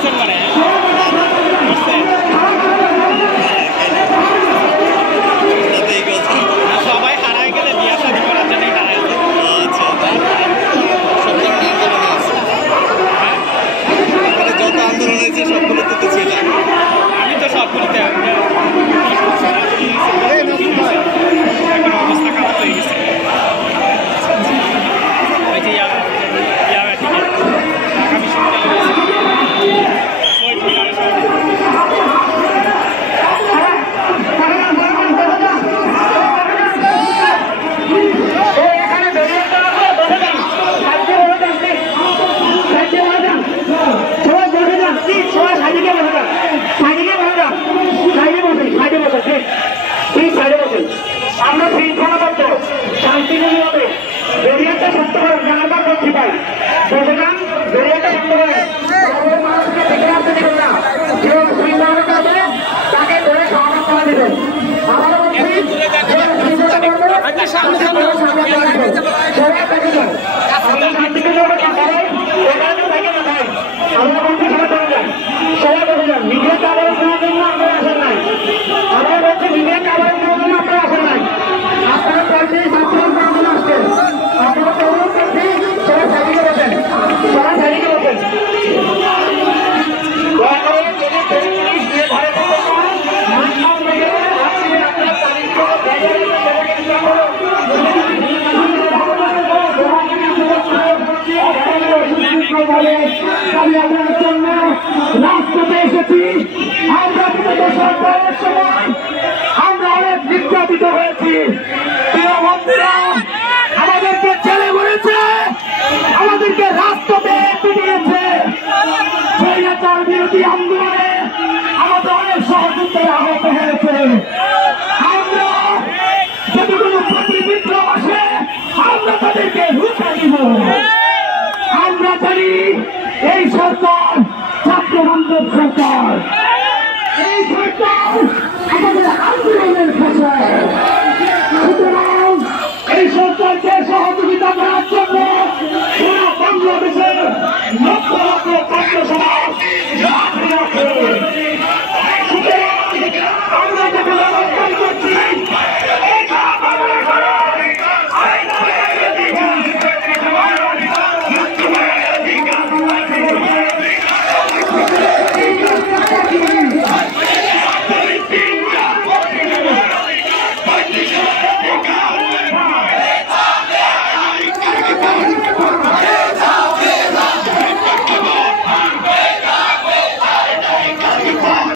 করছেন মানে সবাই হারায় গেলে বিয়া শাদী করার জন্যই হারায়। আচ্ছা, সব ধরনের আন্দোলন আছে, যত আন্দোলন হয়েছে সবগুলোতে তো ছিলাম। আমি তো সবগুলিতে এখন অবস্থা খারাপ হয়ে গেছে। ওই যে ঢাকা বিশ্ববিদ্যালয় আমরা শৃঙ্খলাবদ্ধ শান্তিপূর্ণভাবে বেরিয়েটা সত্য করে জানাবার করছি পাই সুতরাং বেরিয়েটা সত্য করে মানুষকে দেখে আসতে দেবেন না, যে শৃঙ্খলাবদ্ধ আছে তাকে ধরে সমাধান করে দেবেন। আমরা বলছি সবাই বলে যান নিজের কাবারের জন্য আমরা আসেন নাই, আমরা বলছি নিজের কাবারের জন্য আমরা আসেন নাই। আপনারা প্রার্থী ছাত্র আসছেন, আপনারা তরুণ প্রার্থী সবাই সাইডিকে বসেন, সবাই সাইডিকে বসেন। দয়া করে যদি পুলিশ দিয়ে ধরে জন্য রাস্তাতে এসেছি। আমরা সরকারের সময় আমরা অনেক নির্যাতিত হয়েছি, প্রিয় বন্ধুরা আমাদেরকে ছেলে বলেছে, আমাদেরকে রাস্তাতে পিটিয়েছে। স্বৈরাচার বিরোধী আন্দোলনে আমাদের অনেক সহযোগিতা আহত হয়েছে। আমরা যদি কোনো বিপ্লব আসে আমরা তাদেরকে রুখে দিব। আমরা জানি এই সরকার ছাত্রবান্ধব সরকার, এই সরকার আমাদের আন্দোলনের ফসল। সুতরাং এই সরকারকে সহযোগিতা করার